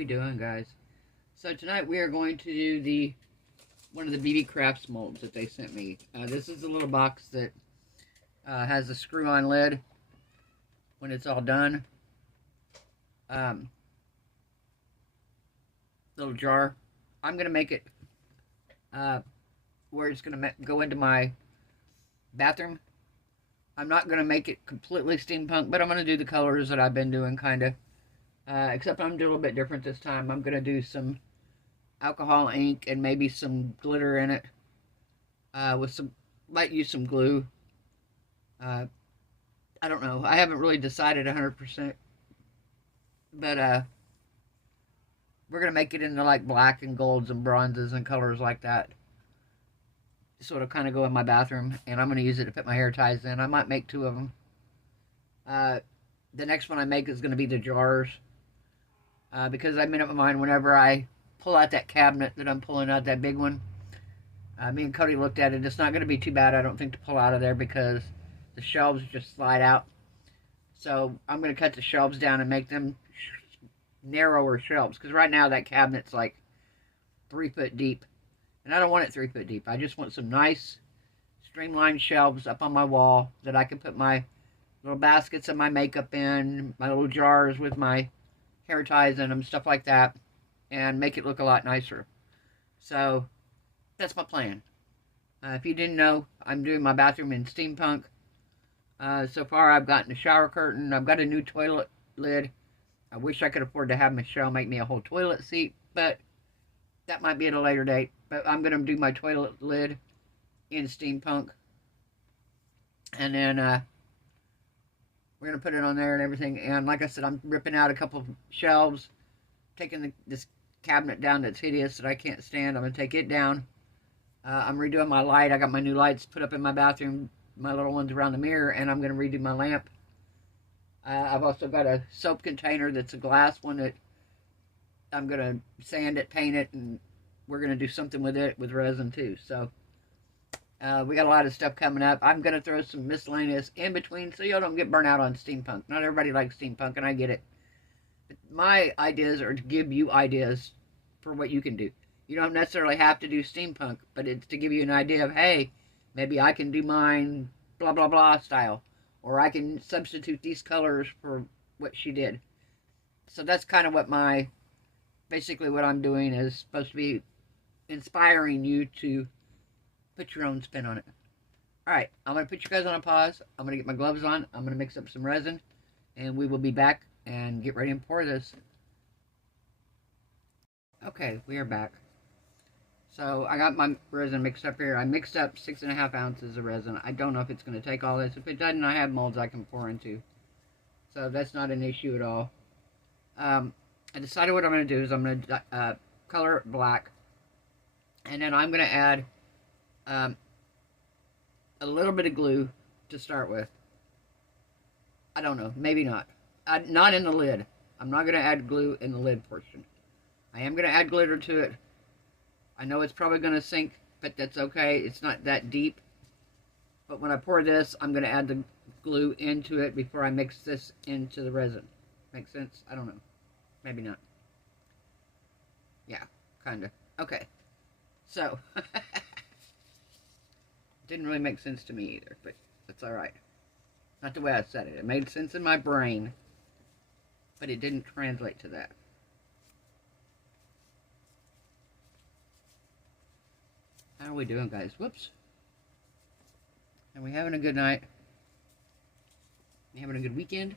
we doing, guys? So tonight we are going to do one of the BB Crafts molds that they sent me. This is a little box that has a screw-on lid when it's all done. Little jar. I'm going to make it where it's going to go into my bathroom. I'm not going to make it completely steampunk, but I'm going to do the colors that I've been doing, kind of. Except I'm going to do a little bit different this time. I'm going to do some alcohol ink and maybe some glitter in it. Might use some glue. I don't know. I haven't really decided 100%. But, we're going to make it into like black and golds and bronzes and colors like that. So it'll kind of go in my bathroom. And I'm going to use it to put my hair ties in. I might make 2 of them. The next one I make is going to be the jars. Because I made up my mind whenever I pull out that cabinet that I'm pulling out, that big one. Me and Cody looked at it. It's not going to be too bad, I don't think, to pull out of there because the shelves just slide out. So I'm going to cut the shelves down and make them narrower shelves. Because right now that cabinet's like 3 foot deep. And I don't want it 3 foot deep. I just want some nice streamlined shelves up on my wall that I can put my little baskets of my makeup in, my little jars with my hair ties in them, stuff like that, and make it look a lot nicer. So that's my plan. If you didn't know, I'm doing my bathroom in steampunk. So far I've gotten a shower curtain. I've got a new toilet lid. I wish I could afford to have Michelle make me a whole toilet seat, but that might be at a later date. But I'm going to do my toilet lid in steampunk. And then we're going to put it on there and everything. And like I said, I'm ripping out a couple of shelves, taking this cabinet down that's hideous that I can't stand. I'm going to take it down. I'm redoing my light. I got my new lights put up in my bathroom, my little ones around the mirror, and I'm going to redo my lamp. I've also got a soap container that's a glass one that I'm going to sand it, paint it, and we're going to do something with it with resin too. So we got a lot of stuff coming up. I'm going to throw some miscellaneous in between so y'all don't get burnt out on steampunk. Not everybody likes steampunk, and I get it. But my ideas are to give you ideas for what you can do. You don't necessarily have to do steampunk, but it's to give you an idea of, hey, maybe I can do mine blah, blah, blah style. Or I can substitute these colors for what she did. So that's kind of what basically what I'm doing is supposed to be inspiring you to put your own spin on it. Alright, I'm going to put you guys on a pause. I'm going to get my gloves on. I'm going to mix up some resin. And we will be back and get ready and pour this. Okay, we are back. So I got my resin mixed up here. I mixed up 6.5 ounces of resin. I don't know if it's going to take all this. If it doesn't, I have molds I can pour into. So that's not an issue at all. I decided what I'm going to do is I'm going to color it black. And then I'm going to add a little bit of glue to start with. I don't know. Maybe not. Not in the lid. I'm not going to add glue in the lid portion. I am going to add glitter to it. I know it's probably going to sink, but that's okay. It's not that deep. But when I pour this, I'm going to add the glue into it before I mix this into the resin. Make sense? I don't know. Maybe not. Yeah, kind of. Okay. So, didn't really make sense to me either, but that's alright. Not the way I said it. It made sense in my brain, but it didn't translate to that. How are we doing, guys? Whoops. Are we having a good night? You having a good weekend?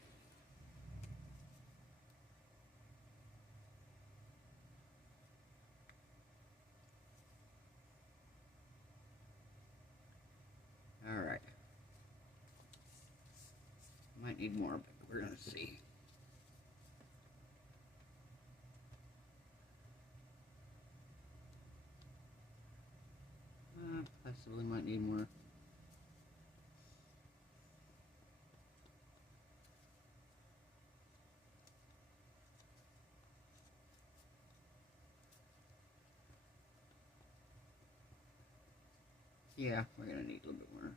Alright. Might need more, but we're going to see. Possibly might need more. Yeah, we're going to need a little bit more.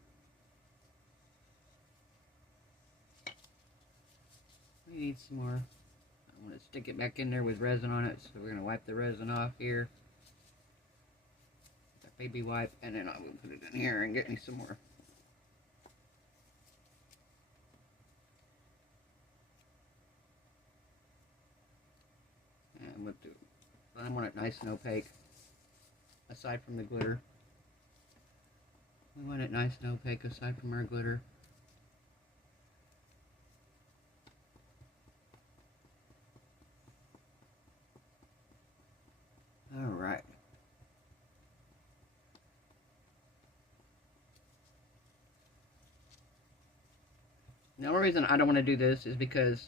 We need some more. I'm going to stick it back in there with resin on it, so we're going to wipe the resin off here. That baby wipe, and then I will put it in here and get me some more. And we'll do, I want it nice and opaque, aside from the glitter. We want it nice and opaque aside from our glitter. Alright. The only reason I don't want to do this is because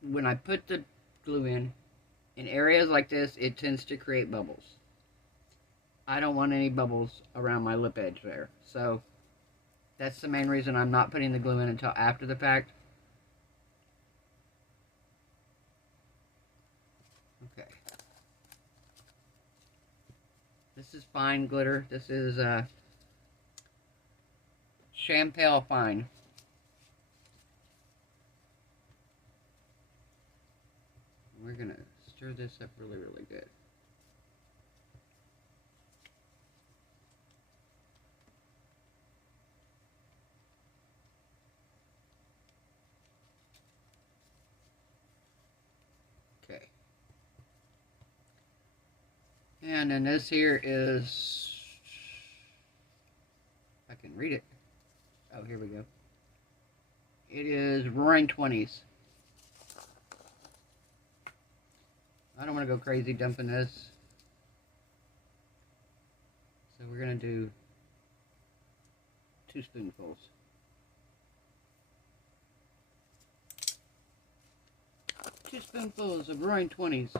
when I put the glue in areas like this, it tends to create bubbles. I don't want any bubbles around my lip edge there. So that's the main reason I'm not putting the glue in until after the fact. Okay. This is fine glitter. This is Champale Fine. We're going to stir this up really, really good. Okay. And then this here is, if I can read it. Oh, here we go. It is Roaring 20s. I don't want to go crazy dumping this. So we're going to do 2 spoonfuls. Two spoonfuls of Roaring 20s.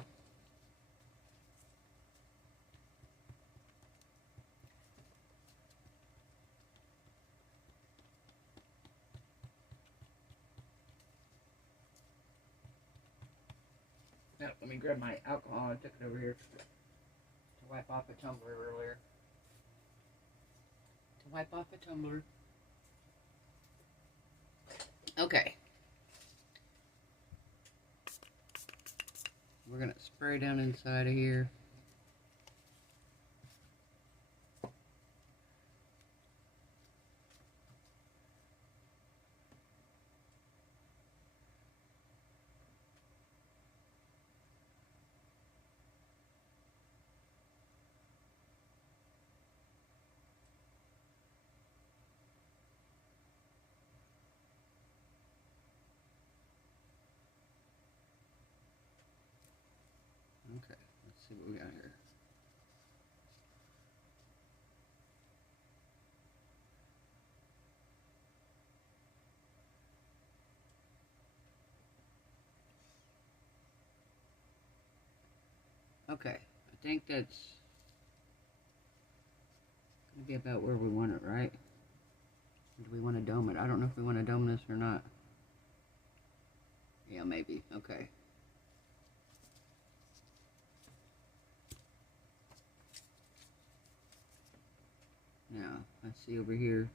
Now, let me grab my alcohol. I took it over here to wipe off a tumbler earlier. To wipe off a tumbler. Okay. We're going to spray down inside of here. Okay, let's see what we got here. Okay, I think that's going to be about where we want it, right? Or do we want to dome it? I don't know if we want to dome this or not. Yeah, maybe. Okay. Now, let's see over here.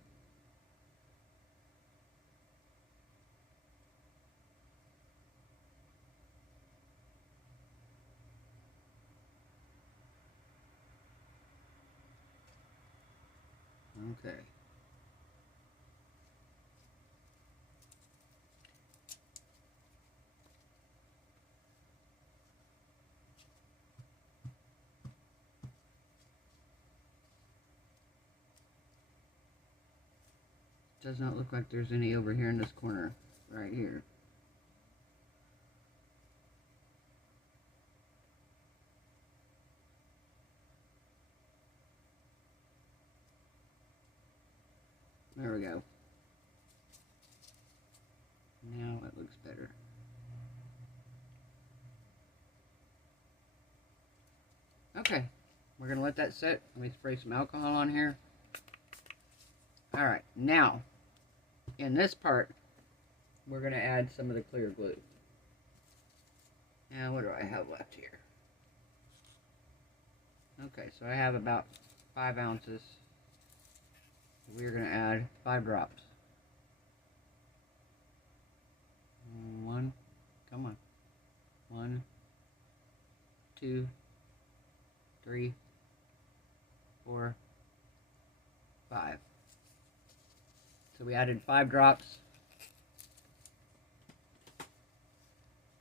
Okay. Does not look like there's any over here in this corner, right here. There we go. Now it looks better. Okay, we're going to let that sit. Let me spray some alcohol on here. Alright, now, in this part, we're going to add some of the clear glue. Now, what do I have left here? Okay, so I have about 5 ounces. We're going to add 5 drops. 1, come on. 1, 2, 3, 4, 5. So we added 5 drops. If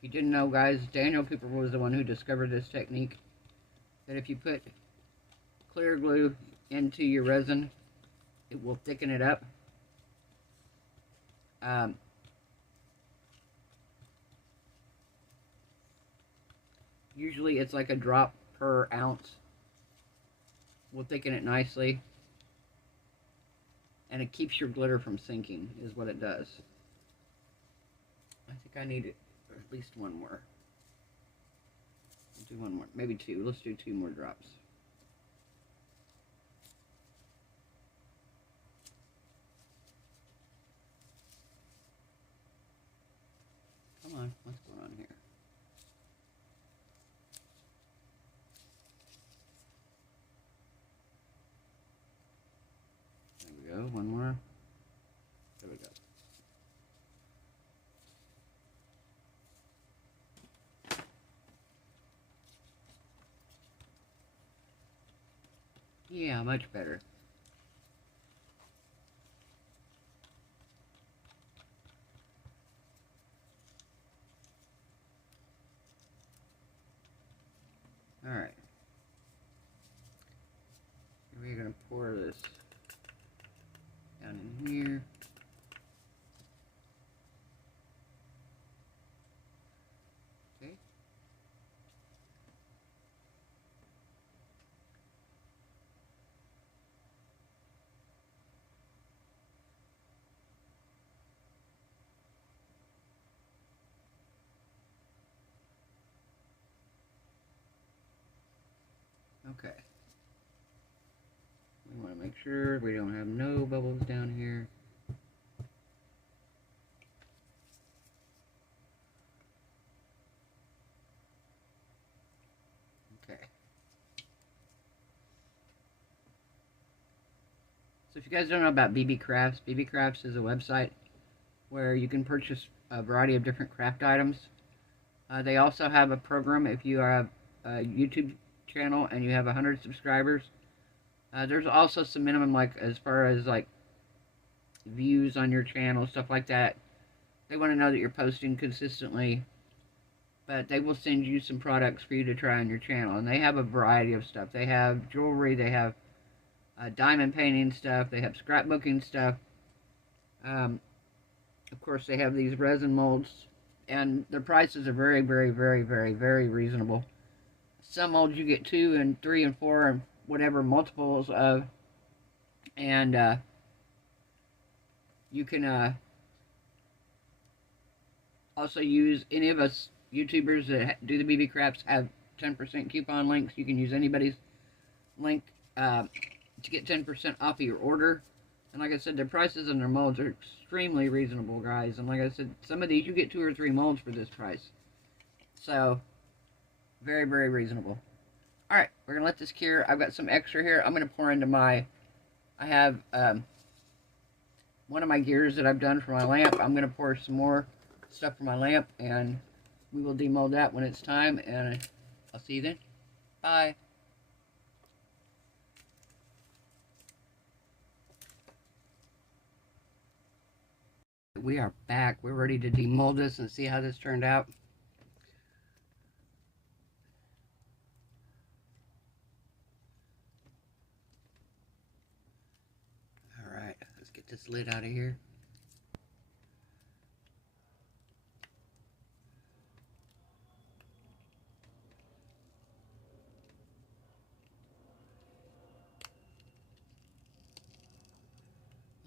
you didn't know, guys, Daniel Cooper was the one who discovered this technique. That if you put clear glue into your resin, it will thicken it up. Usually it's like a drop per ounce. We'll thicken it nicely. And it keeps your glitter from sinking, is what it does. I think I need at least one more. I'll do one more, maybe 2. Let's do 2 more drops. Come on, what's going on here? There we go, one more. There we go. Yeah, much better. Alright. We're going to pour this down in here. Okay. Okay. We want to make sure we don't have no bubbles down here. Okay. So if you guys don't know about BB Crafts is a website where you can purchase a variety of different craft items. They also have a program if you have a YouTube channel and you have 100 subscribers. There's also some minimum, like as far as like views on your channel, stuff like that. They want to know that you're posting consistently, but they will send you some products for you to try on your channel. And they have a variety of stuff. They have jewelry, they have diamond painting stuff, they have scrapbooking stuff. Of course, they have these resin molds, and their prices are very, very, very, very, very reasonable. Some molds you get 2 and 3 and 4 and whatever multiples of, and you can also use any of us YouTubers that do the BB Crafts have 10% coupon links. You can use anybody's link to get 10% off of your order. And like I said, their prices and their molds are extremely reasonable, guys. And like I said, some of these you get 2 or 3 molds for this price. So, very, very reasonable. Alright, we're going to let this cure. I've got some extra here. I'm going to pour into my... I have one of my gears that I've done for my lamp. I'm going to pour some more stuff for my lamp, and we will demold that when it's time, and I'll see you then. Bye. We are back. We're ready to demold this and see how this turned out. Alright, let's get this lid out of here.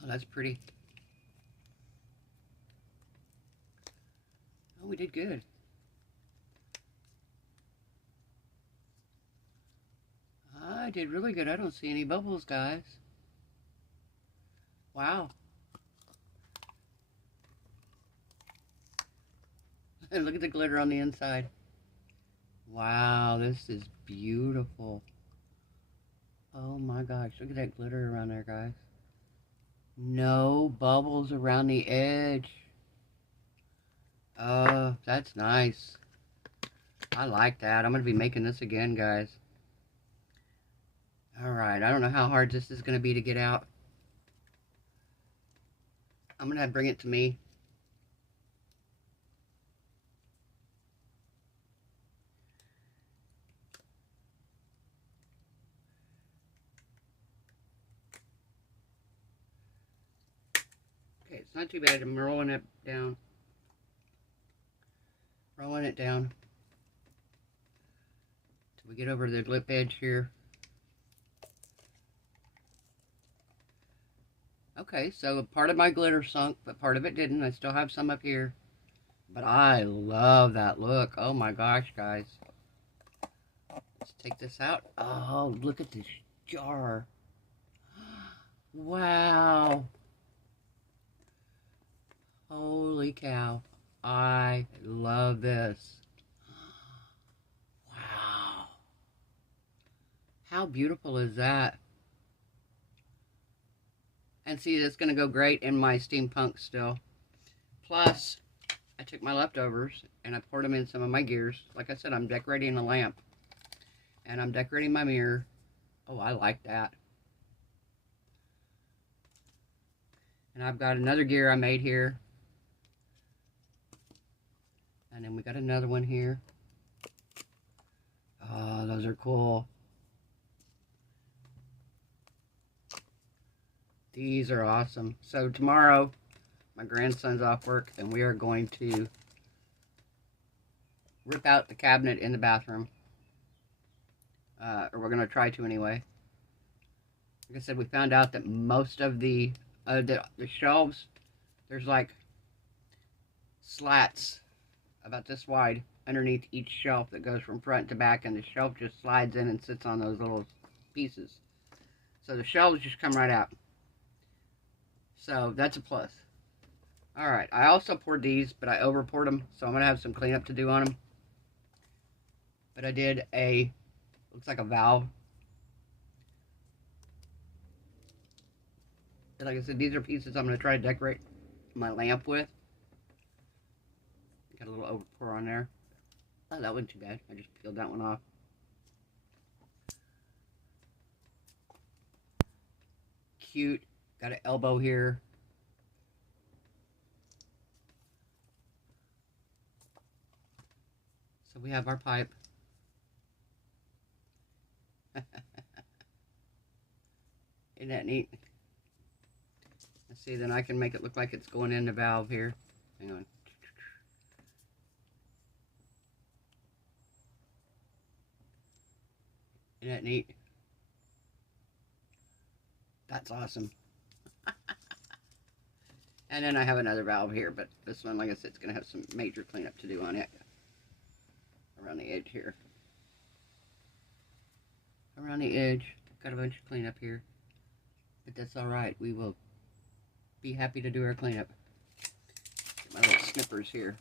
Oh, that's pretty. Oh, we did good. I did really good. I don't see any bubbles, guys. Wow. Look at the glitter on the inside. Wow, this is beautiful. Oh my gosh, look at that glitter around there, guys. No bubbles around the edge. Oh, that's nice. I like that. I'm going to be making this again, guys. Alright, I don't know how hard this is going to be to get out. I'm going to bring it to me. Okay, it's not too bad. I'm rolling it down. Rolling it down. Till we get over the lip edge here. Okay, so part of my glitter sunk, but part of it didn't. I still have some up here. But I love that look. Oh my gosh, guys. Let's take this out. Oh, look at this jar. Wow. Holy cow. I love this. Wow. How beautiful is that? And see, it's going to go great in my steampunk still. Plus, I took my leftovers and I poured them in some of my gears. Like I said, I'm decorating a lamp. And I'm decorating my mirror. Oh, I like that. And I've got another gear I made here. And then we got another one here. Oh, those are cool. These are awesome. So tomorrow, my grandson's off work, and we are going to rip out the cabinet in the bathroom. Or we're going to try to anyway. Like I said, we found out that most of the shelves, there's like slats about this wide underneath each shelf that goes from front to back, and the shelf just slides in and sits on those little pieces. So the shelves just come right out. So that's a plus. Alright, I also poured these, but I over poured them, so I'm going to have some cleanup to do on them. But I did a, looks like a valve. And like I said, these are pieces I'm going to try to decorate my lamp with. Got a little over pour on there. Oh, that wasn't too bad. I just peeled that one off. Cute. Got an elbow here. So we have our pipe. Isn't that neat? Let's see, then I can make it look like it's going in the valve here. Hang on. Isn't that neat? That's awesome. And then I have another valve here, but this one, like I said, it's going to have some major cleanup to do on it. Around the edge here. Around the edge. Got a bunch of cleanup here. But that's alright. We will be happy to do our cleanup. Get my little snippers here.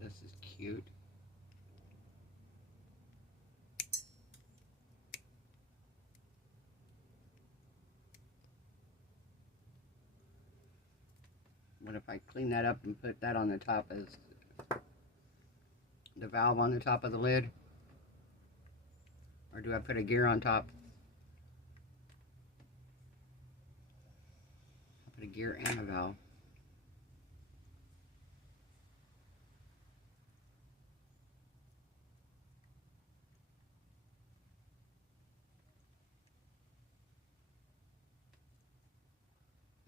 This is cute. What if I clean that up and put that on the top as the valve on the top of the lid? Or do I put a gear on top? I'll put a gear and a valve.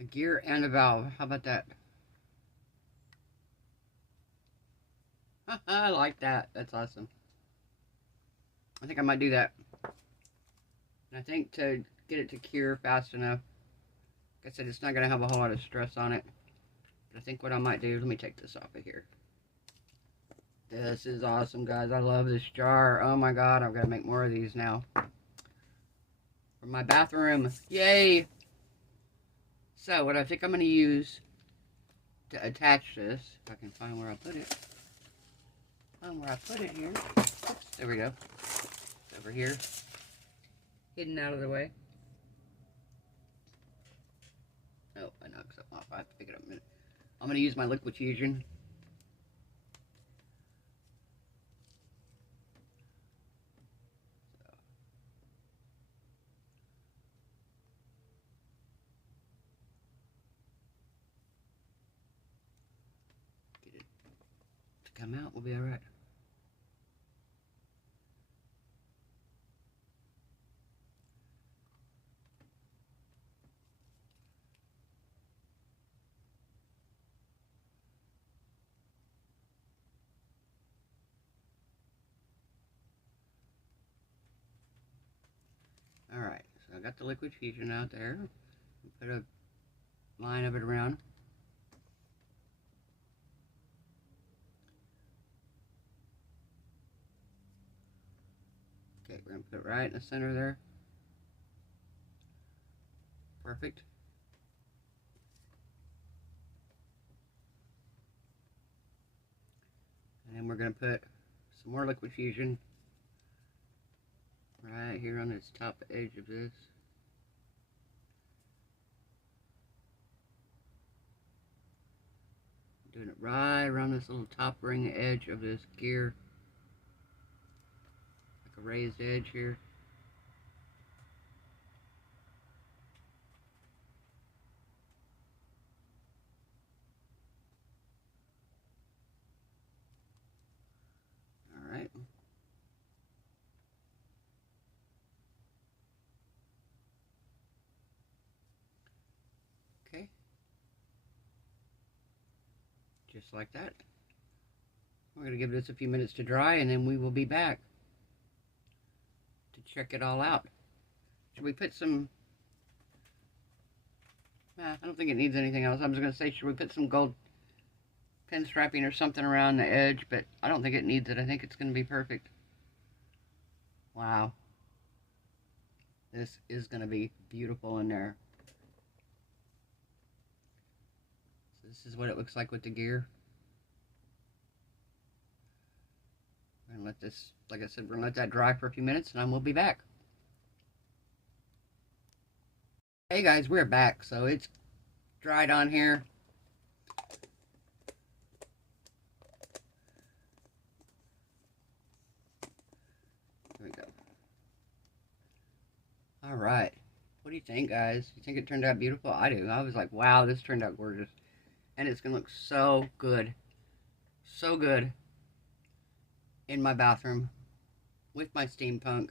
A gear and a valve. How about that? I like that. That's awesome. I think I might do that. And I think to get it to cure fast enough, like I said, it's not going to have a whole lot of stress on it. But I think what I might do, let me take this off of here. This is awesome, guys. I love this jar. Oh my god, I've got to make more of these now. For my bathroom. Yay! So, what I think I'm going to use to attach this, if I can find where I put it. Find where I put it here. Oops, there we go. It's over here. Hidden out of the way. Oh, I knocked something off. I have to pick it up in a minute. I'm going to use my liquid fusion. Get it to come out, we'll be alright. Alright, so I got the liquid fusion out there. Put a line of it around. Okay, we're going to put it right in the center there. Perfect. And then we're going to put some more liquid fusion right here on this top edge of this. Doing it right around this little top ring edge of this gear. Like a raised edge here. Alright. Okay. Just like that. We're going to give this a few minutes to dry and then we will be back to check it all out. Should we put some... I don't think it needs anything else. I was going to say, should we put some gold pin strapping or something around the edge, but I don't think it needs it. I think it's going to be perfect. Wow. This is going to be beautiful in there. So this is what it looks like with the gear. We're going to let this, like I said, we're going to let that dry for a few minutes and then we'll be back. Hey guys, we're back. So it's dried on here. There we go. Alright. What do you think, guys? You think it turned out beautiful? I do. I was like, wow, this turned out gorgeous. And it's going to look so good. So good. In my bathroom. With my steampunk.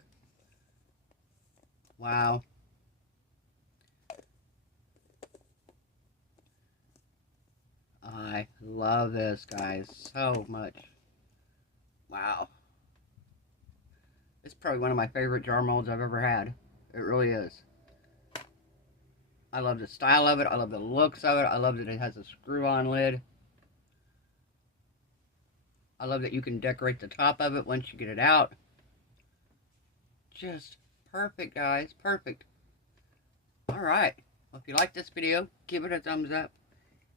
Wow. I love this, guys, so much. Wow. It's probably one of my favorite jar molds I've ever had. It really is. I love the style of it. I love the looks of it. I love that it has a screw-on lid. I love that you can decorate the top of it once you get it out. Just perfect, guys. Perfect. Alright. Well, if you like this video, give it a thumbs up.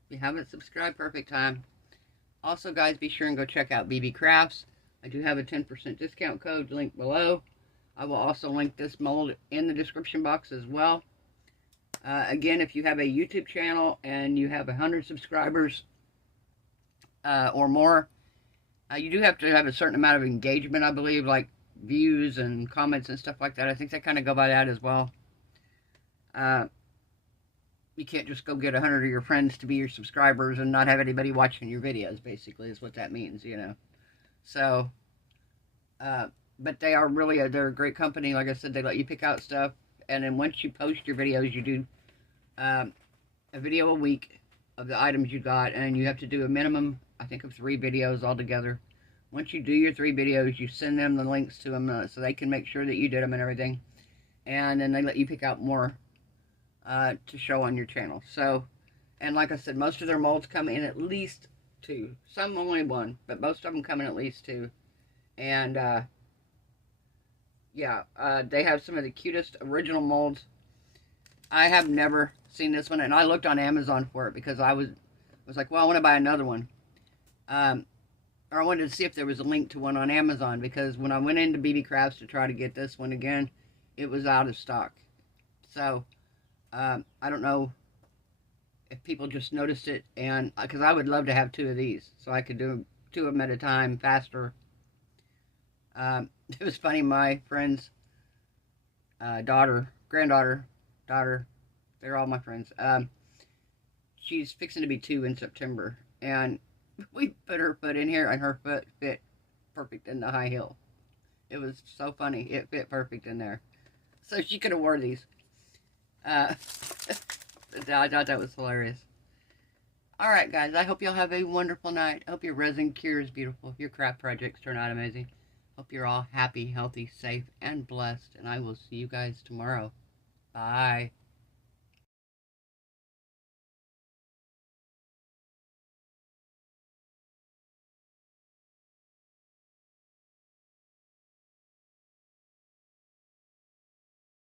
If you haven't subscribed, perfect time. Also, guys, be sure and go check out BB Crafts. I do have a 10% discount code linked below. I will also link this mold in the description box as well. Again, if you have a YouTube channel and you have 100 subscribers or more, you do have to have a certain amount of engagement, I believe, like views and comments and stuff like that. I think they kind of go by that as well. You can't just go get 100 of your friends to be your subscribers and not have anybody watching your videos, basically, is what that means, you know. So, but they are really, they're a great company. Like I said, they let you pick out stuff. And then once you post your videos, you do a video a week of the items you got. And you have to do a minimum, I think, of 3 videos altogether. Once you do your 3 videos, you send them the links to them so they can make sure that you did them and everything. And then they let you pick out more to show on your channel. So, and like I said, most of their molds come in at least 2. Some only 1, but most of them come in at least 2. And, yeah, they have some of the cutest original molds. I have never seen this one, and I looked on Amazon for it because I was like, well, I want to buy another one. Or I wanted to see if there was a link to one on Amazon, because when I went into BB Crafts to try to get this one again, it was out of stock. So, I don't know if people just noticed it, and because I would love to have 2 of these, so I could do 2 of them at a time faster. It was funny, my friend's granddaughter, they're all my friends. She's fixing to be 2 in September, and we put her foot in here, and her foot fit perfect in the high heel. It was so funny. It fit perfect in there. So she could have worn these. I thought that was hilarious. Alright, guys. I hope y'all have a wonderful night. I hope your resin cures beautiful. Your craft projects turn out amazing. Hope you're all happy, healthy, safe, and blessed. And I will see you guys tomorrow. Bye.